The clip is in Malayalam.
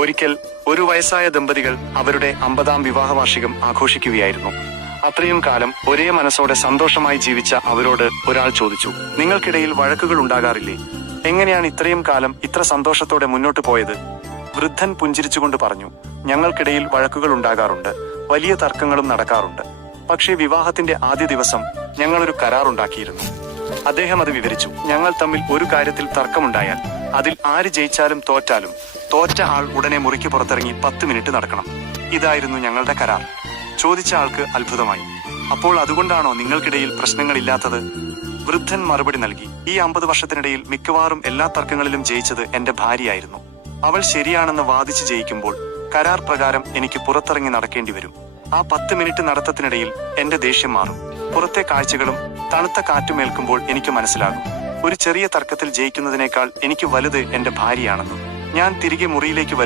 ഒരിക്കൽ ഒരു വയസ്സായ ദമ്പതികൾ അവരുടെ 50-ാം വിവാഹ വാർഷികം ആഘോഷിക്കുകയായിരുന്നു. അത്രയും കാലം ഒരേ മനസ്സോടെ സന്തോഷമായി ജീവിച്ച അവരോട് ഒരാൾ ചോദിച്ചു, നിങ്ങൾക്കിടയിൽ വഴക്കുകൾ ഉണ്ടാകാറില്ലേ? എങ്ങനെയാണ് ഇത്രയും കാലം ഇത്ര സന്തോഷത്തോടെ മുന്നോട്ട് പോയത്? വൃദ്ധൻ പുഞ്ചിരിച്ചുകൊണ്ട് പറഞ്ഞു, ഞങ്ങൾക്കിടയിൽ വഴക്കുകൾ ഉണ്ടാകാറുണ്ട്, വലിയ തർക്കങ്ങളും നടക്കാറുണ്ട്. പക്ഷേ വിവാഹത്തിന്റെ ആദ്യ ദിവസം ഞങ്ങളൊരു കരാറുണ്ടാക്കിയിരുന്നു. അദ്ദേഹം അത് വിവരിച്ചു. ഞങ്ങൾ തമ്മിൽ ഒരു കാര്യത്തിൽ തർക്കമുണ്ടായാൽ അതിൽ ആര് ജയിച്ചാലും തോറ്റാലും തോറ്റ ആൾ ഉടനെ മുറിക്ക് പുറത്തിറങ്ങി 10 മിനിറ്റ് നടക്കണം. ഇതായിരുന്നു ഞങ്ങളുടെ കരാർ. ചോദിച്ച ആൾക്ക് അത്ഭുതമായി. അപ്പോൾ അതുകൊണ്ടാണോ നിങ്ങൾക്കിടയിൽ പ്രശ്നങ്ങളില്ലാത്തത്? വൃദ്ധൻ മറുപടി നൽകി, ഈ 50 വർഷത്തിനിടയിൽ മിക്കവാറും എല്ലാ തർക്കങ്ങളിലും ജയിച്ചത് എന്റെ ഭാര്യയായിരുന്നു. അവൾ ശരിയാണെന്ന് വാദിച്ച് ജയിക്കുമ്പോൾ കരാർ പ്രകാരം എനിക്ക് പുറത്തിറങ്ങി നടക്കേണ്ടി വരും. ആ 10 മിനിറ്റ് നടത്തത്തിനിടയിൽ എന്റെ ദേഷ്യം മാറും. പുറത്തെ കാഴ്ചകളും തണുത്ത കാറ്റുമേൽക്കുമ്പോൾ എനിക്ക് മനസ്സിലാകും, ഒരു ചെറിയ തർക്കത്തിൽ ജയിക്കുന്നതിനേക്കാൾ എനിക്ക് വലുത് എന്റെ ഭാര്യയാണെന്നും. ഞാൻ തിരികെ മുറിയിലേക്ക് വരും